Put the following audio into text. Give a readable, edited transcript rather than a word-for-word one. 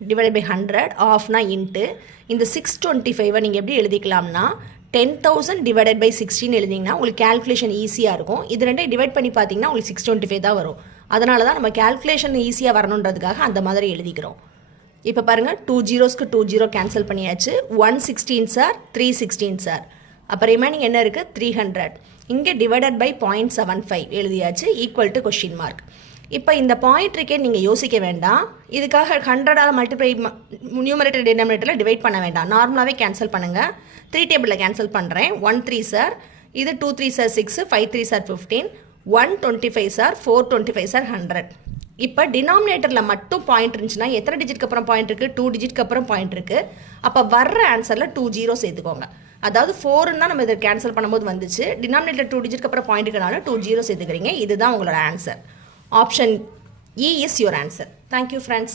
Divide by 100 ஆஃப்னா into இந்த 625 நீங்கள் எப்படி எழுதிக்கலாம்னா 10,000 டிவைடட் பை 16 எழுதிங்கன்னா உங்களுக்கு கேல்குலேஷன் ஈஸியாக இருக்கும். இது ரெண்டே டிவைட் பண்ணி பார்த்தீங்கன்னா உங்களுக்கு 625 தான் வரும். அதனால தான் நம்ம கேல்குலேஷன் ஈஸியாக வரணுன்றதுக்காக அந்த மாதிரி எழுதிக்கிறோம். இப்போ பாருங்கள் 2 ஜீரோஸ்க்கு 2 ஜீரோ கேன்சல் பண்ணியாச்சு. 116 சார் 316 சார். அப்போ ரிமைனிங் என்ன இருக்குது 300. இங்கே டிவைடட் பை 0.75 எழுதியாச்சு ஈக்குவல் டு கொஸ்டின் மார்க். இப்போ இந்த பாயிண்ட் இருக்கே நீங்கள் யோசிக்க வேண்டாம். இதுக்காக 100ஆல் மல்டிப்ளை நியூமரேட்டர் டினாமினேட்டரில் டிவைட் பண்ண வேண்டாம். நார்மலாகவே கேன்சல் பண்ணுங்கள். 3 டேபிளில் கேன்சல் பண்ணுறேன். 1 3 சார், இது 2 3 சார் 6, 5 3 சார் 15, 125 சார், 425 சார் 100. இப்போ டினாமினேட்டரில் மட்டும் பாயிண்ட் இருந்துச்சுன்னா எத்தனை டிஜிட்க்கு அப்புறம் பாயிண்ட் இருக்குது 2 டிஜிட்க்கு அப்புறம் பாயிண்ட் இருக்குது. அப்போ வர்ற ஆன்சரில் 2 ஜீரோ சேர்த்துக்கோங்க. அதாவது 4 தான் நம்ம இதை கேன்சல் பண்ணும்போது வந்துச்சு. டினாமினேட்டர் 2 டிஜிட்க்கு அப்புறம் பாயிண்ட் இருக்கனால 2 ஜீரோ சேர்த்துக்கிறீங்க. இதுதான் உங்களோட answer. Option E is your answer. Thank you friends.